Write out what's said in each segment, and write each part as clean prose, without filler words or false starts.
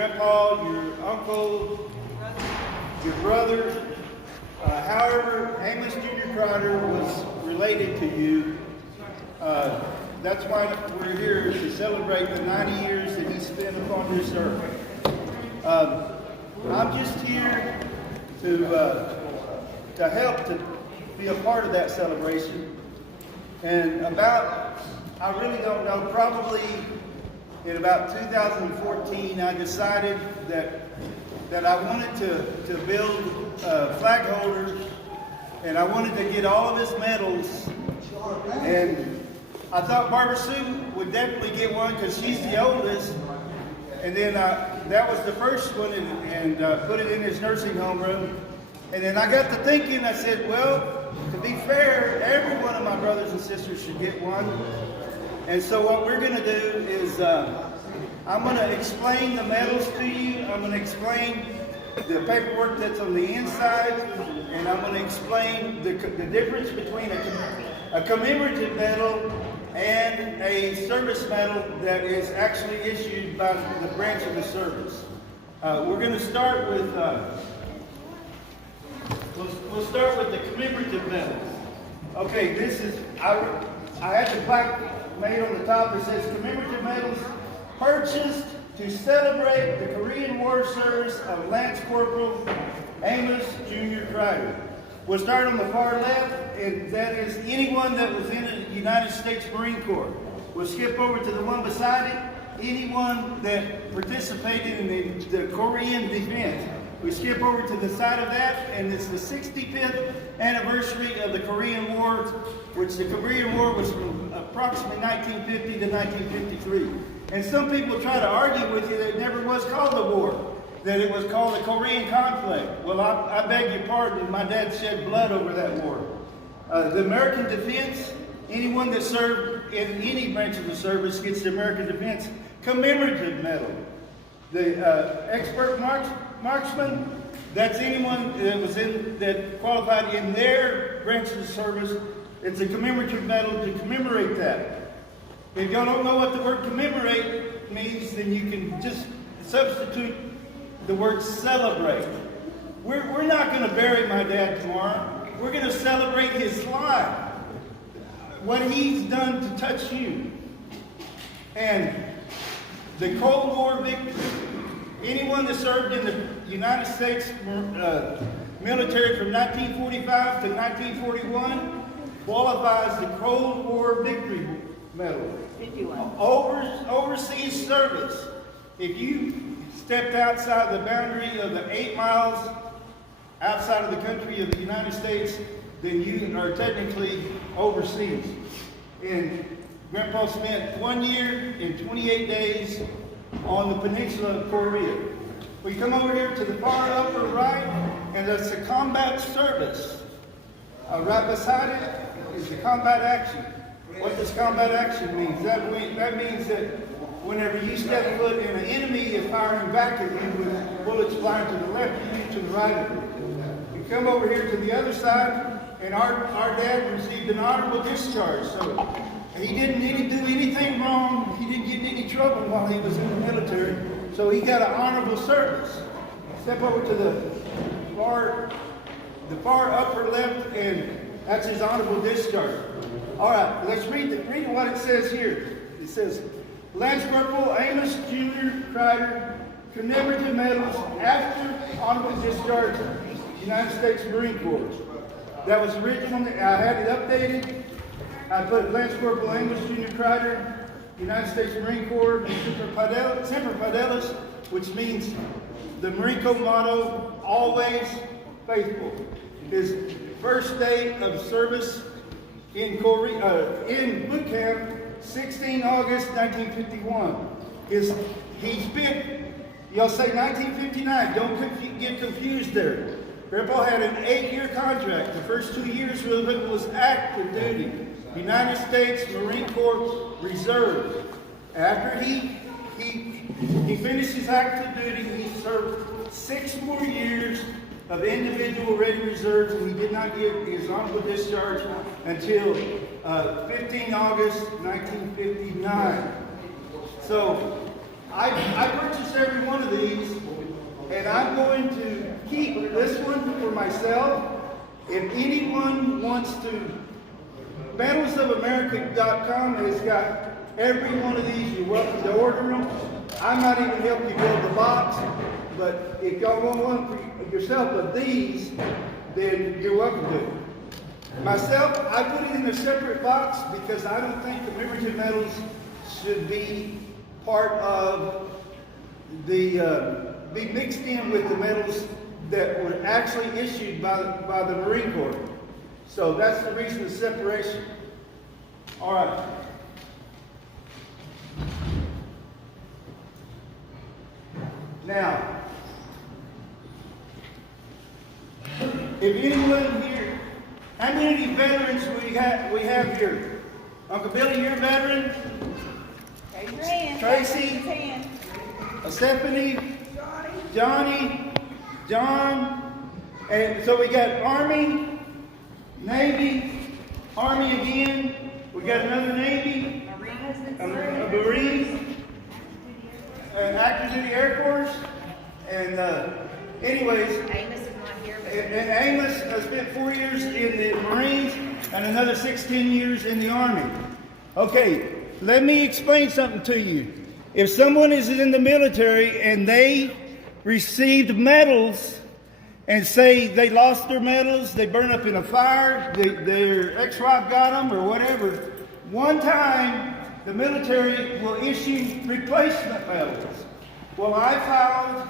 grandpa, your uncle, your brother. However, Amos Jr. Crider was related to you. That's why we're here to celebrate the 90 years that he spent upon this earth. I'm just here to help to be a part of that celebration. And I really don't know, probably in about 2014, I decided that I wanted to build flag holders, and I wanted to get all of his medals. And I thought Barbara Sue would definitely get one because she's the oldest. And then that was the first one, and put it in his nursing home room. And then I got to thinking, I said, well, to be fair, every one of my brothers and sisters should get one. And so what we're going to do is I'm going to explain the medals to you. I'm going to explain the paperwork that's on the inside, and I'm going to explain the difference between a commemorative medal and a service medal that is actually issued by the branch of the service. We're going to start with we'll start with the commemorative medals. Okay, this is I had the plaque made on the top that says commemorative medals purchased to celebrate the Korean War service of Lance Corporal Amos Jr. Crider. We'll start on the far left, and that is anyone that was in the United States Marine Corps. We'll skip over to the one beside it, anyone that participated in the Korean defense. We skip over to the side of that, and it's the 65th anniversary of the Korean War, which the Korean War was from approximately 1950 to 1953. And some people try to argue with you that it never was called a war, that it was called the Korean conflict. Well, I beg your pardon, my dad shed blood over that war. The American defense, anyone that served in any branch of the service gets the American Defense Commemorative Medal. The expert marksman, that's anyone that qualified in their branch of the service. It's a commemorative medal to commemorate that. If you don't know what the word commemorate means, then you can just substitute the word celebrate. We're not going to bury my dad tomorrow. We're going to celebrate his life, what he's done to touch you. And the Cold War victory, anyone that served in the United States military from 1945 to 1941 qualifies the Cold War Victory Medal. 51. Overseas service. If you stepped outside the boundary of the 8 miles outside of the country of the United States, then you are technically overseas. And Grandpa spent 1 year and 28 days on the peninsula of Korea. We come over here to the far upper right, and that's the combat service. Right beside it is the combat action. What does combat action mean? That means that whenever you step foot and an enemy is firing back at you with bullets flying to the left of you, to the right of you. You come over here to the other side, and our dad received an honorable discharge. So he didn't do anything wrong. He didn't get in any trouble while he was in the military. So he got an honorable service. Step over to the far upper left, and that's his honorable discharge. All right, let's read what it says here. It says, Lance Corporal Amos Jr. Crider, commemorative medals after honorable discharge, United States Marine Corps. That was originally, I had it updated. I put Lance Corporal Amos Jr. Crider, United States Marine Corps, Semper Fidelis, which means the Marine Corps motto, always faithful. His first day of service in boot camp, 16 August 1951. He spent, you'll say 1959, don't get confused there. Grandpa had an 8-year contract. The first 2 years of it was active duty. United States Marine Corps Reserve. After he finished his active duty, he served 6 more years of individual ready reserves, and he did not get his honorable discharge until 15 August 1959. So I purchased every one of these, and I'm going to keep this one for myself. If anyone wants to, medalsofamerica.com has got every one of these. You're welcome to order them. I might even help you build the box, but if y'all want one for yourself of these, then you're welcome to it. Myself, I put it in a separate box because I don't think commemorative medals should be part of the, be mixed in with the medals that were actually issued by the Marine Corps. So that's the reason of separation. All right. Now, if anyone here, how many veterans we have here? Uncle Billy, you're a veteran? Tracy, Stephanie, Johnny, John, and so we got Army, Navy, Army again. We got another Navy, a Marine, an active duty Air Force, and anyways. Amos is not here, but and Amos spent 4 years in the Marines and another 16 years in the Army. Okay, let me explain something to you. If someone is in the military and they received medals and say they lost their medals, they burned up in a fire, their ex-wife got them or whatever, one time the military will issue replacement medals. Well, I filed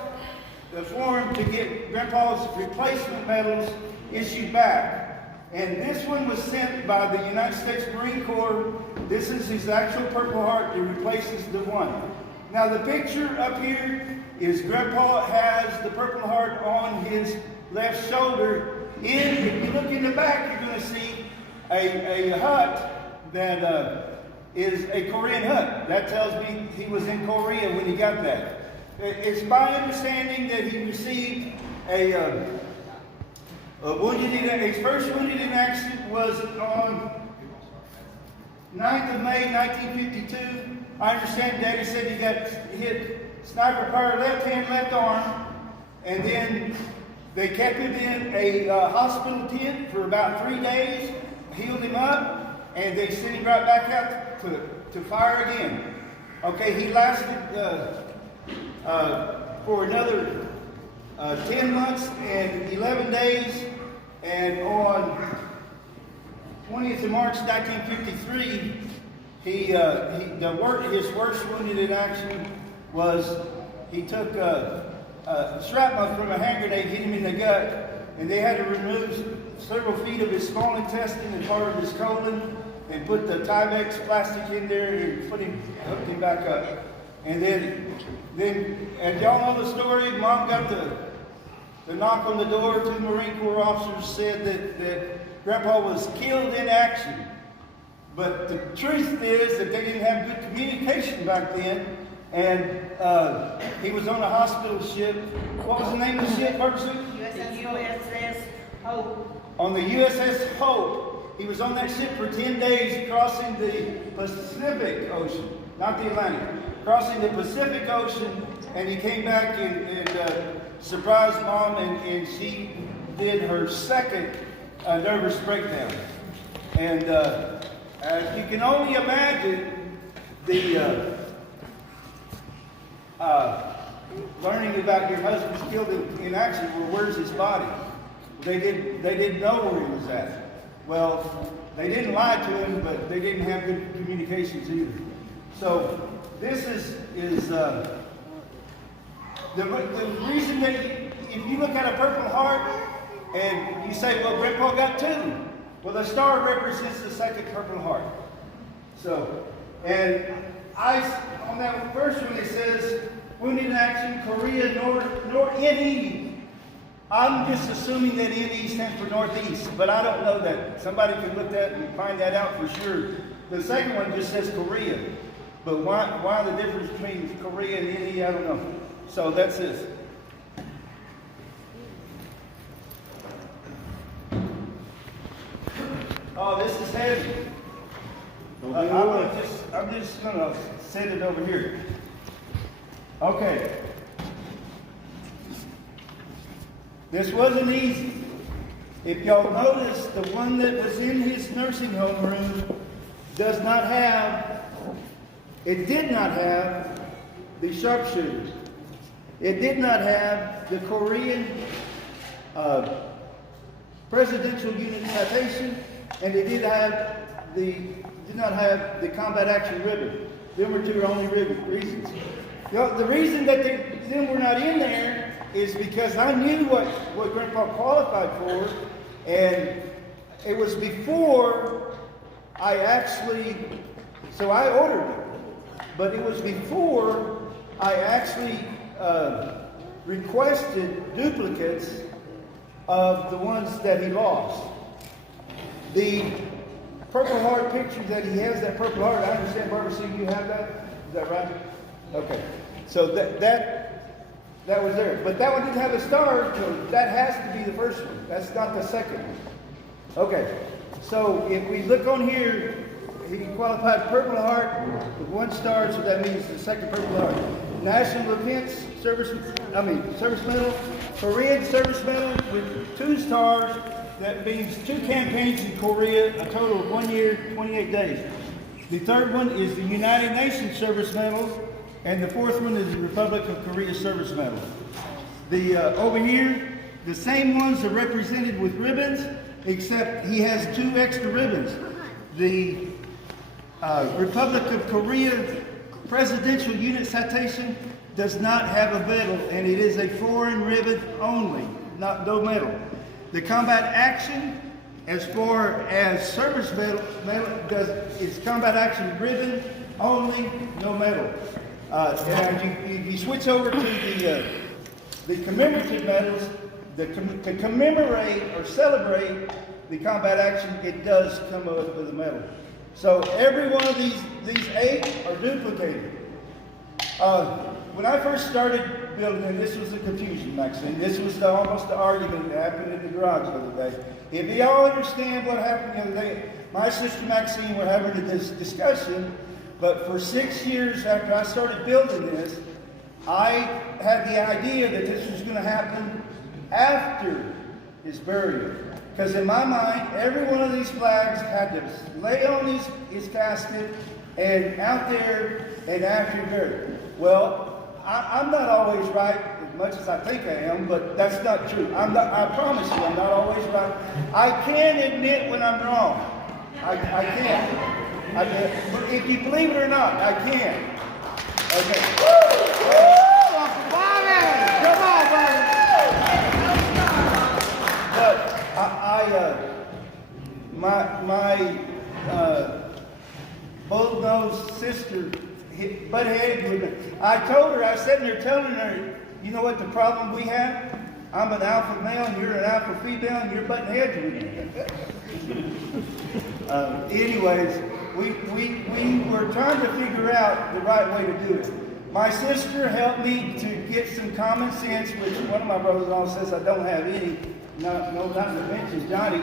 the form to get Grandpa's replacement medals issued back. And this one was sent by the United States Marine Corps. This is his actual Purple Heart that replaces the one. Now the picture up here is Grandpa has the Purple Heart on his left shoulder. If you look in the back, you're going to see a hut that is a Korean hut. That tells me he was in Korea when he got that. It's my understanding that he received his first wounded in action was on 9th of May, 1952. I understand Daddy said he got hit sniper fire left hand, left arm, and then they kept him in a hospital tent for about 3 days, healed him up, and they sent him right back out to fire again. Okay, he lasted for another 10 months and 11 days, and on 20th of March 1953, his worst wounded in action was he took shrapnel from a hand grenade, hit him in the gut, and they had to remove several feet of his small intestine and part of his colon, and put the Tyvek plastic in there and hooked him back up. And then, and y'all know the story, Mom got the knock on the door. 2 Marine Corps officers said that Grandpa was killed in action. But the truth is that they didn't have good communication back then, and he was on a hospital ship. What was the name of the ship, Ferguson? USS Hope. On the USS Hope. He was on that ship for 10 days crossing the Pacific Ocean, not the Atlantic. Crossing the Pacific Ocean, and he came back and surprised Mom, and she did her second nervous breakdown. And as you can only imagine, the learning about your husband's killed in action, well, where's his body? They didn't know where he was at. Well, they didn't lie to him, but they didn't have good communications either. So this is the reason that if you look at a Purple Heart and you say, well, Grandpa got 2. Well, the star represents the second Purple Heart. So, and on that first one it says, wounded in action, Korea, nor NE. I'm just assuming that NE stands for Northeast, but I don't know that. Somebody can look that and find that out for sure. The second one just says Korea. But why the difference between Korea and NE, I don't know. So that's this. Oh, this is heavy. I'm just gonna set it over here. Okay. This wasn't easy. If y'all notice, the one that was in his nursing home room did not have the sharpshooters. It did not have the Korean presidential unit citation, and it did not have the combat action ribbon. Them were two only reasons. The reason that them were not in there is because I knew what Grandpa qualified for, and it was before I actually, so I ordered it, but it was before I actually requested duplicates of the ones that he lost. The Purple Heart picture that he has, that Purple Heart, I understand, Barbara Sue, you have that? Is that right? Okay. So that was there. But that one didn't have a star, so that has to be the first one. That's not the second one. Okay. So if we look on here, he qualified Purple Heart with 1 star, so that means the second Purple Heart. National Defense Service Medal, Korean Service Medal with 2 stars. That means 2 campaigns in Korea, a total of 1 year, 28 days. The third one is the United Nations Service Medal, and the fourth one is the Republic of Korea Service Medal. Over here, the same ones are represented with ribbons, except he has 2 extra ribbons. The Republic of Korea Presidential Unit Citation does not have a medal, and it is a foreign ribbon only, no medal. The combat action, as far as service medal is combat action ribbon only, no medal. And you switch over to the commemorative medals. To commemorate or celebrate the combat action, it does come up with a medal. So every one of these 8 are duplicated. When I first started building, and this was the confusion, Maxine. This was almost the argument that happened in the garage the other day. If y'all understand what happened the other day, my sister Maxine were having this discussion, but for 6 years after I started building this, I had the idea that this was going to happen after his burial. Because in my mind, every one of these flags had to lay on his casket and out there and after burial. Well, I'm not always right as much as I think I am, but that's not true. I promise you, I'm not always right. I can admit when I'm wrong. I can. But if you believe it or not, I can. Okay. But my bull-nosed sister butt headed with me. I told her, I was sitting there telling her, you know what the problem we have? I'm an alpha male and you're an alpha female and you're butting heads with me. Anyways, we were trying to figure out the right way to do it. My sister helped me to get some common sense, which one of my brothers-in-law says I don't have any. Not to mention Johnny.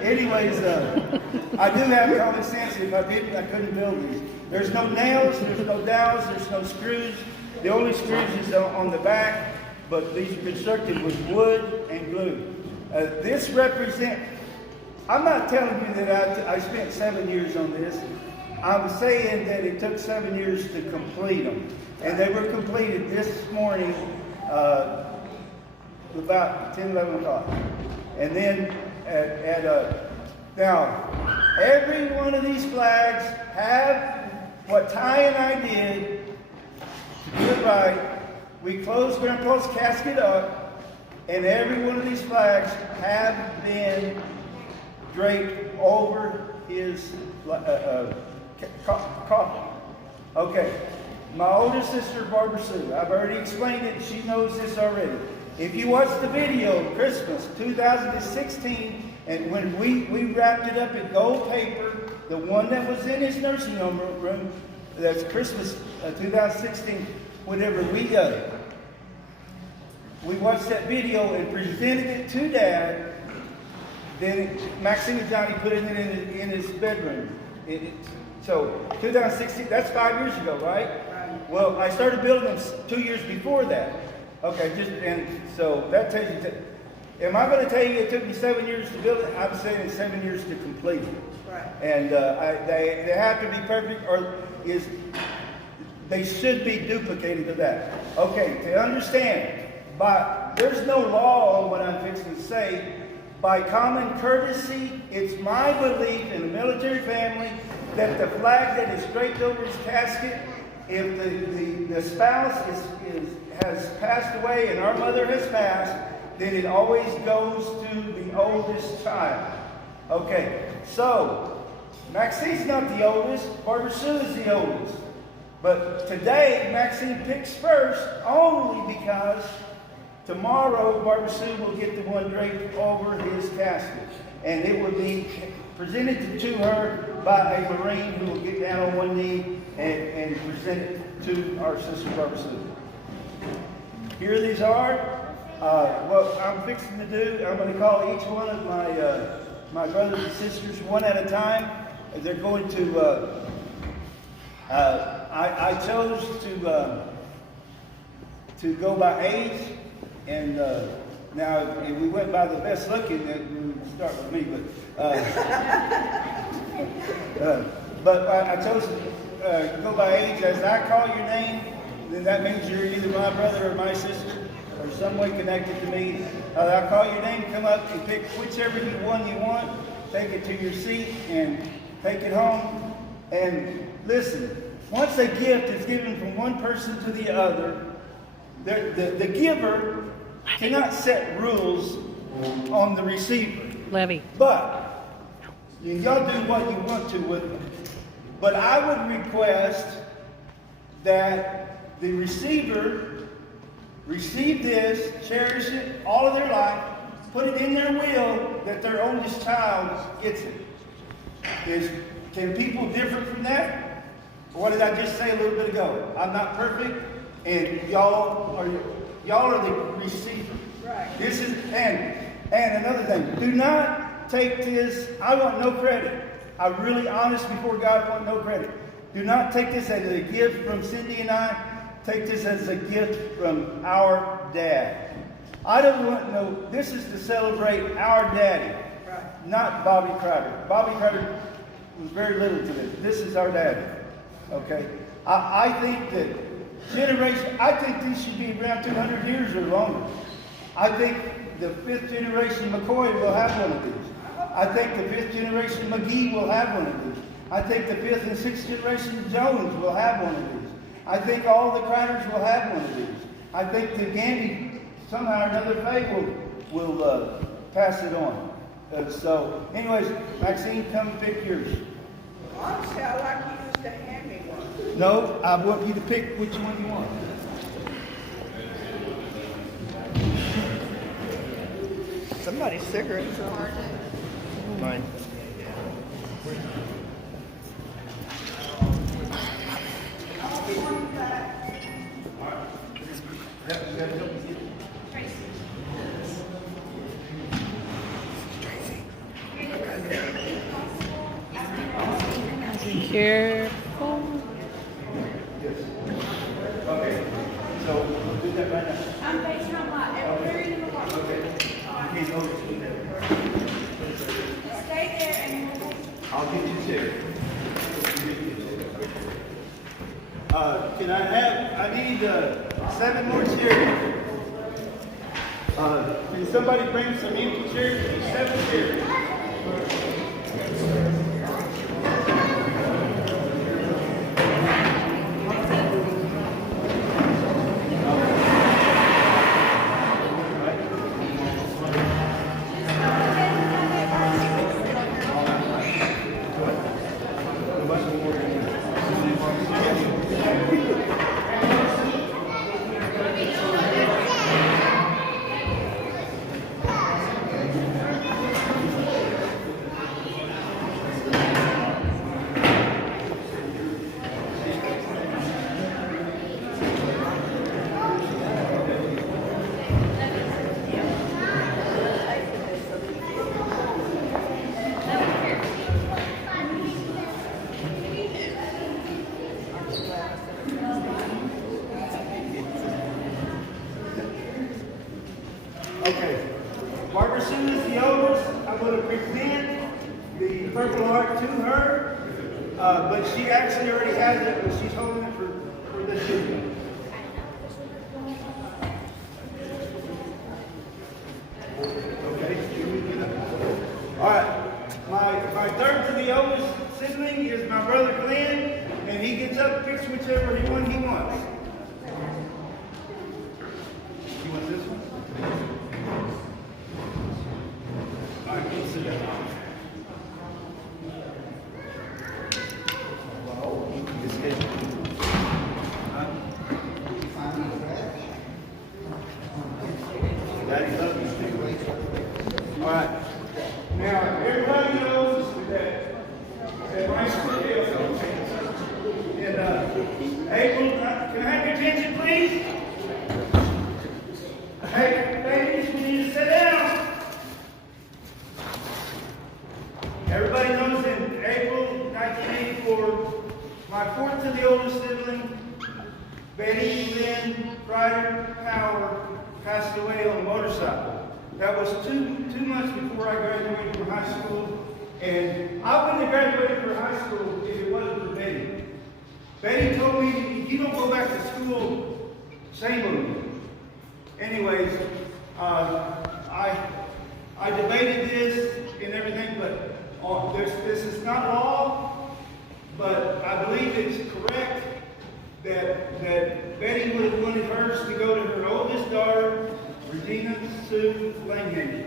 Anyways, I do have common sense. If I didn't, I couldn't build these. There's no nails, there's no dowels, there's no screws. The only screws is on the back, but these are constructed with wood and glue. This represents, I'm not telling you that I spent 7 years on this. I'm saying that it took 7 years to complete them. And they were completed this morning about 10, 11 o'clock. And then now, every one of these flags have what Ty and I did to do it right. We closed Grandpa's casket up, and every one of these flags have been draped over his coffin. Okay, my older sister, Barbara Sue, I've already explained it, she knows this already. If you watch the video, Christmas 2016, and when we wrapped it up in gold paper, the one that was in his nursing home room, that's Christmas 2016, whenever we watched that video and presented it to Dad, then Maxine and Johnny put it in his bedroom. So 2016, that's 5 years ago, right? Right. Well, I started building them 2 years before that. Okay, and so that tells you, am I going to tell you it took me 7 years to build it? I'm saying 7 years to complete it. Right. And they have to be perfect, or they should be duplicated of that. Okay, to understand, there's no law on what I'm fixing to say. By common courtesy, it's my belief in the military family that the flag that is draped over his casket, if the spouse has passed away and our mother has passed, then it always goes to the oldest child. Okay, so Maxine's not the oldest, Barbara Sue is the oldest. But today, Maxine picks first only because tomorrow Barbara Sue will get the one draped over his casket. And it will be presented to her by a Marine who will get down on one knee and present it to our sister Barbara Sue. Here these are. What I'm fixing to do, I'm going to call each one of my brothers and sisters one at a time. They're going to, I chose to go by age, and now if we went by the best looking, then we would start with me. But I chose to go by age. As I call your name, then that means you're either my brother or my sister, or some way connected to me. I call your name, come up and pick whichever one you want, take it to your seat and take it home. And listen, once a gift is given from one person to the other, the giver cannot set rules on the receiver. Levy. But y'all do what you want to with them. But I would request that the receiver receive this, cherish it all of their life, put it in their will that their oldest child gets it. Can people differ from that? What did I just say a little bit ago? I'm not perfect, and y'all are the receiver. Right. This is and another thing. Do not take this. I want no credit. I'm really honest before God. I want no credit. Do not take this as a gift from Cindy and I. Take this as a gift from our dad. I don't want no. This is to celebrate our daddy, Right. not Bobby Crider. Bobby Crider was very little to this. This is our daddy. Okay. I think that I think these should be around 200 years or longer. I think the 5th generation McCoy will have one of these. I think the 5th generation McGee will have one of these. I think the 5th and 6th generation Jones will have one of these. I think all the Criders will have one of these. I think the Gandy, somehow or another, Faye will pass it on. So, anyways, Maxine, come pick yours. Honestly, I like you used to hand me one. No, I want you to pick which one you want. Somebody's cigarettes are. Mine. Careful. Yes. Okay. So we'll do that right now. I'm facing on my every in the water. Okay. You can't hold it in there. Stay there and we'll. I'll get you there. I need 7 more chairs. Can somebody bring some empty chairs? 7 chairs. Barbara Sue is the oldest. I'm going to present the Purple Heart to her, but she actually already has it, but she's holding it for this video. Okay. All right. My third to the oldest sibling is my brother Glenn, and he gets up and picks whichever one he wants. You want this one? All right, let's sit down. Daddy loves you too. All right. Now, everybody knows that my school is and April, can I have your attention, please? Hey, ladies, we need to sit down. Everybody knows in April 1984, my fourth to the oldest sibling, Betty Lynn Crider Power, passed away on a motorcycle. That was two months before I graduated from high school, and I wouldn't have graduated from high school if it wasn't for Betty. Betty told me, if you don't go back to school, shame on you. Anyways, I debated this and everything, but this is not law, but I believe it's correct that Betty would have wanted hers to go to her oldest daughter, Regina Sue Langham.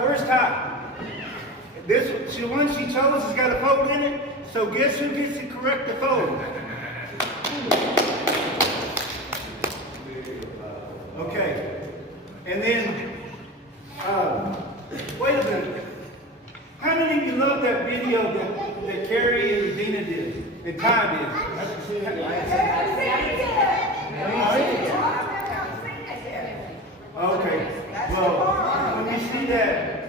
Where's Ty? This the one she chose has got a fold in it. So guess who gets to correct the fold? Okay. And then, wait a minute. How many of you love that video that Carrie and Regina did and Ty did? Okay. Well, when you see that,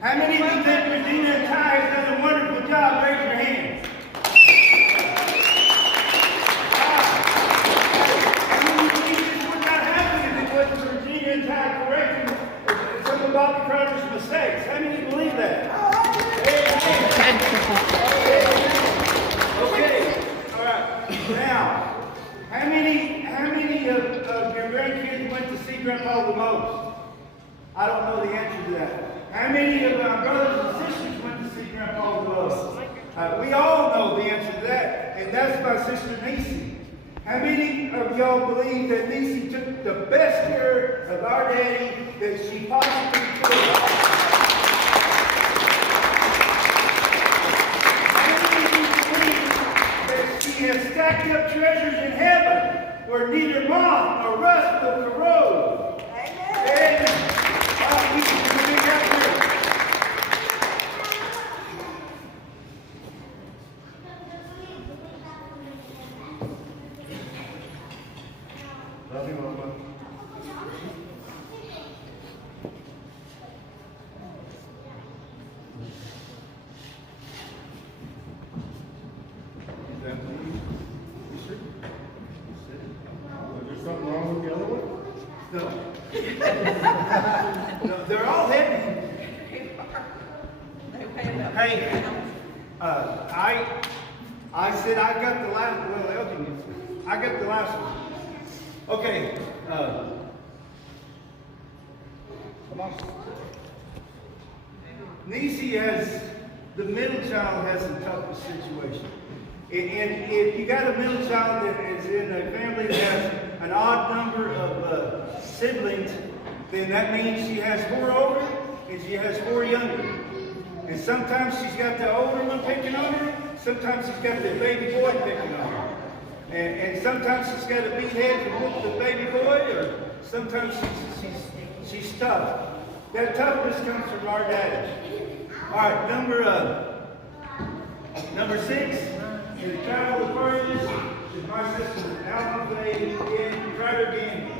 how many of you think Regina and Ty has done a wonderful job? Raise your hands. How many of you think this would not happen if it wasn't for Regina and Ty correcting some of Bobby Crider's mistakes? How many believe that? Okay. All right. Now, how many of your grandkids went to see Grandpa the most? I don't know the answer to that. How many of my brothers and sisters went to see Grandpa the most? We all know the answer to that, and that's my sister Niecy. How many of y'all believe that Niecy took the best care of our daddy that she possibly could? How many of you believe that she has stacked up treasures in heaven where neither moth nor rust will corrode? Amen. We can big up here. Love you, Mama. Is that me? You sure? Was there something wrong with the other one? No. No, they're all heavy. Hey, I said I got the last one. Well, I got the last one. Okay. Come on. Niecy has, the middle child has the toughest situation. And if you got a middle child that is in a family that has an odd number of siblings, then that means she has 4 older and she has 4 younger. And sometimes she's got the older one picking on her. Sometimes she's got the baby boy picking on her. And sometimes she's got a big head to whoop the baby boy, or sometimes she's tough. That toughness comes from our daddy. All right, number 6 is travel the furthest is my sister, Alpha again, Crider again.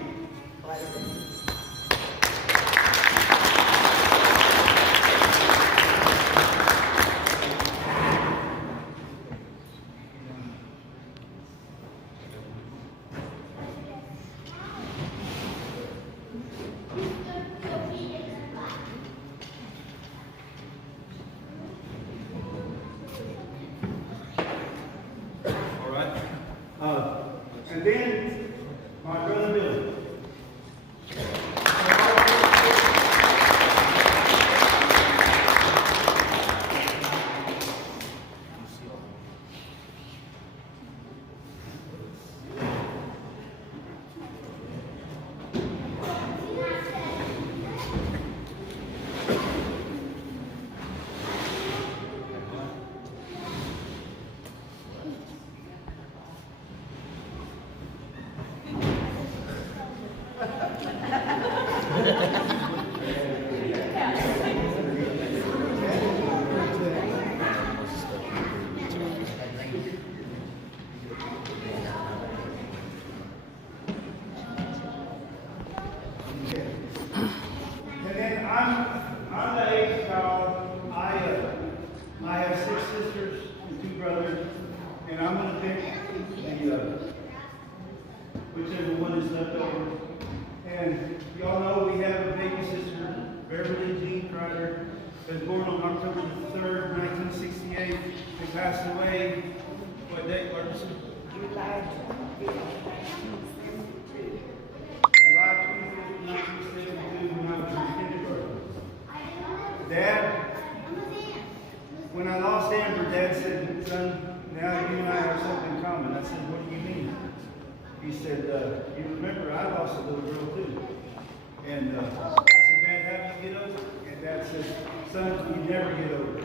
And then my brother Billy. And then I'm the 8th child. I have 6 sisters and 2 brothers, and I'm going to pick the whichever one is left over. And y'all know we have a baby sister, Beverly Jean Crider, was born on October the 3rd, 1968, and passed away. What date, Marcus? July 25th, 1972. July 25th, 1972, when I was in kindergarten. Dad, when I lost Amber, Dad said, son, now you and I have something in common. I said, what do you mean? He said, you remember I lost a little girl too. And I said, Dad, how do you get over it? And Dad said, son, you never get over it.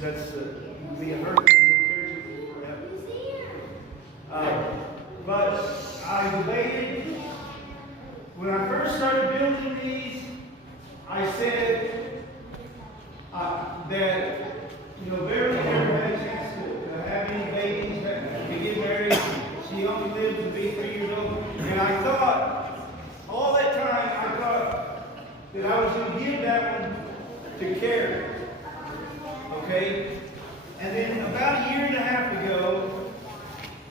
That's it'll be a hurt and you'll carry it forever. But I debated, when I first started building these, I said that, Beverly never had a chance to have any babies, to get married. She only lived to be 3 years old. And I thought, all that time, I thought that I was going to give that one to Carrie. Okay? And then about a year and a half ago,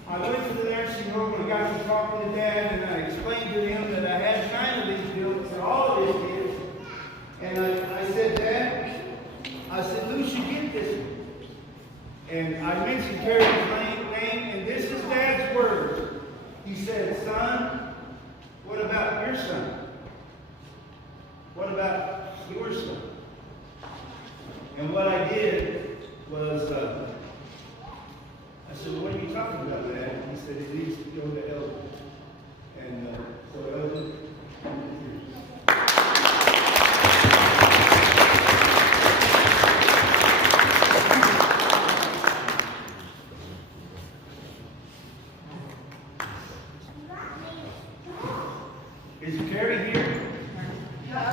I went to the nursing home and I got to talking to Dad, and I explained to him that I had 9 of these built for all of his kids. And I said, Dad, I said, who should get this one? And I mentioned Carrie's name, and this is Dad's words. He said, son, what about your son? What about your son? And what I did was, I said, what are you talking about, Dad? He said, it needs to go to Elder. And so Elder, is Carrie here?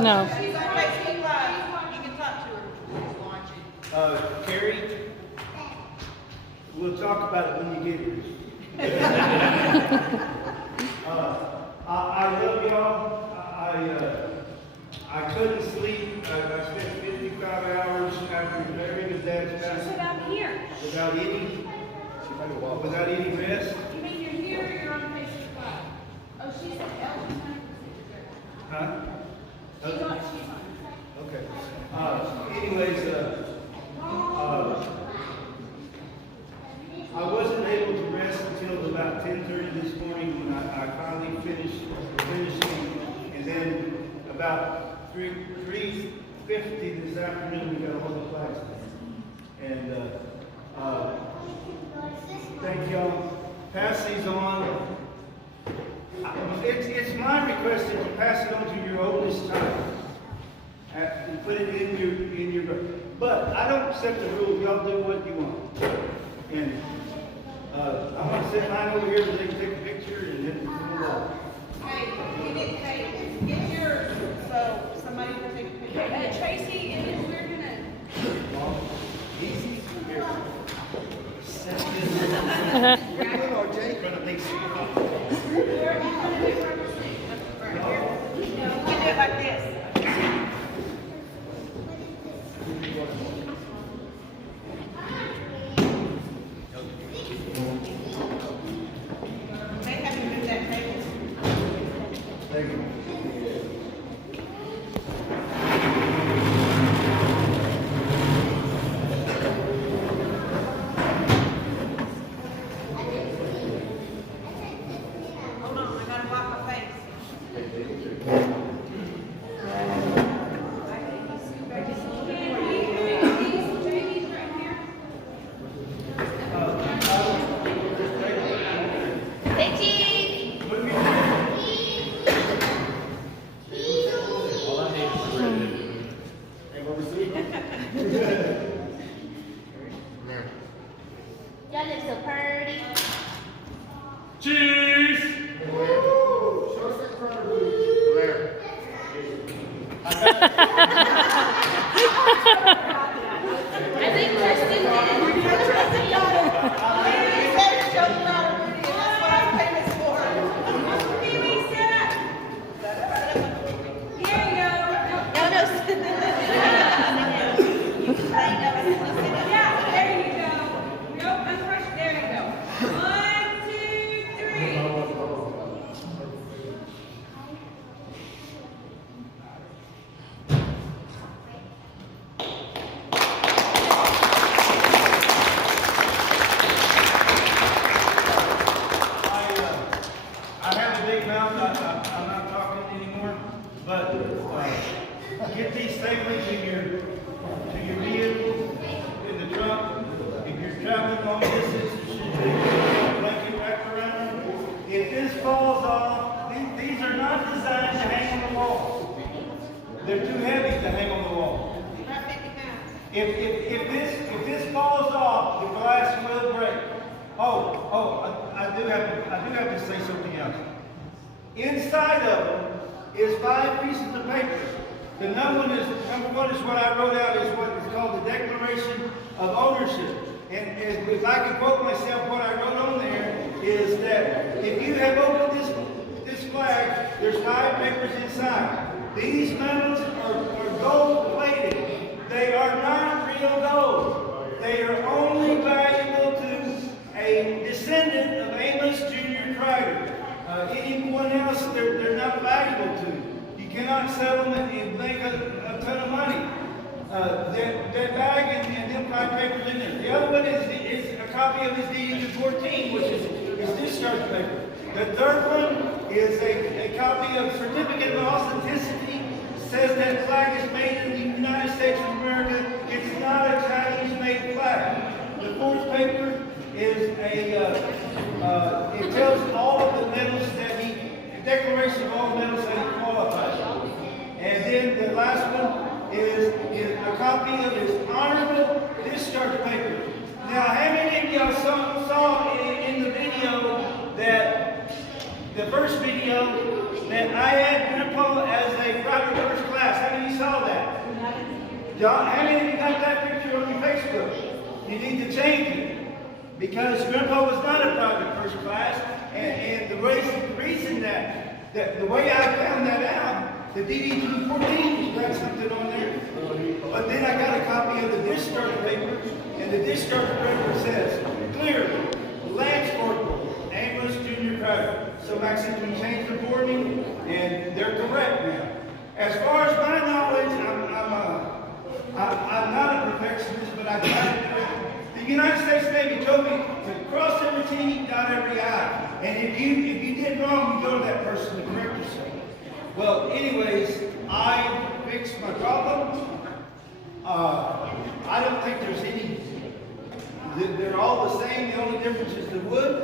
No. She's on Facebook Live. You can talk to her. She's watching. Carrie, we'll talk about it when you get here. I love y'all. I couldn't sleep. I spent 55 hours after burying his dad's She said, passing I'm here. without any rest. You mean you're here or you're on Facebook Live? Oh, she said Elgin 100%. Huh? She's on. Okay. Anyways, I wasn't able to rest until about 10:30 this morning when I finally finished finishing, and then about 3:50 this afternoon we got a whole class. And thank y'all. Pass these on. It's my request that you pass it on to your oldest child and put it in your But I don't set the rules, y'all do what you want. And, I'm gonna set mine over here so they can take a picture and then move on. Hey, get yours, so somebody can take a picture. Tracy, and then we're gonna. Easy. Here. Set this. Good or Jake? Gonna make sure. Right here. You can do it like this. They haven't moved that table. Thank you. Hold on, I gotta wipe my face. Y'all look so pretty. Cheese! I think Kristen did. You said show them how to do it, that's what I'm famous for. Pee-wee, sit up. Here you go. No, Yeah, there you go. Nope, unpressed. There you go. 1, 2, 3. I have a big mouth, I'm not talking anymore, but, get these statements to your vehicle, in the trunk. If you're traveling long distance, you should take a blanket wrapped around. If this falls off, these are not designed to hang on the wall. They're too heavy to hang on the wall. If this falls off, the glass will break. I do have to say something else. Inside of them is 5 pieces of paper. The number one is what I wrote out is what is called the Declaration of Ownership. And if I can quote myself, what I wrote on there is that if you have opened this flag, there's 5 papers inside. These medals are gold plated. They are not real gold. They are only valuable to a descendant of Amos Jr. Crider. Anyone else, they're not valuable to. You cannot sell them and make a ton of money. That bag and them 5 papers in there. The other one is a copy of his deed to 14, which is his discharge paper. The third one is a copy of certificate of authenticity. Says that flag is made in the United States of America. It's not a Chinese-made flag. The fourth paper is it tells all of the medals that the declaration of all medals that he qualified. And then the last one is a copy of his honorable discharge paper. Now, how many of y'all saw in the video that the first video that I had Grandpa as a private first class? How many of you saw that? John, how many of you got that picture on your Facebook? You need to change it. Because Grandpa was not a private first class, and the reason that the way I found that out, the DD-214 got something on there, but then I got a copy of the discharge paper, and the discharge paper says, clearly, Lance Corporal, Amos Jr. Crider. So Maxine can change them for me, and they're correct now. As far as my knowledge, I'm not a perfectionist, but I try to do it. The United States Navy told me to cross every T, dot every I. And if you did wrong, you go to that person to correct yourself. Well, anyways, I fixed my problem. I don't think there's any. They're all the same. The only difference is the wood.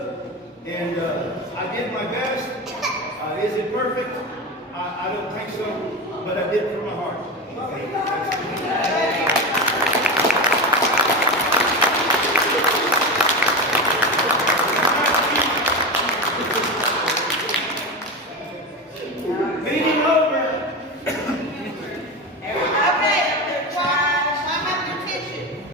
And I did my best. Is it perfect? I don't think so, but I did it from my heart.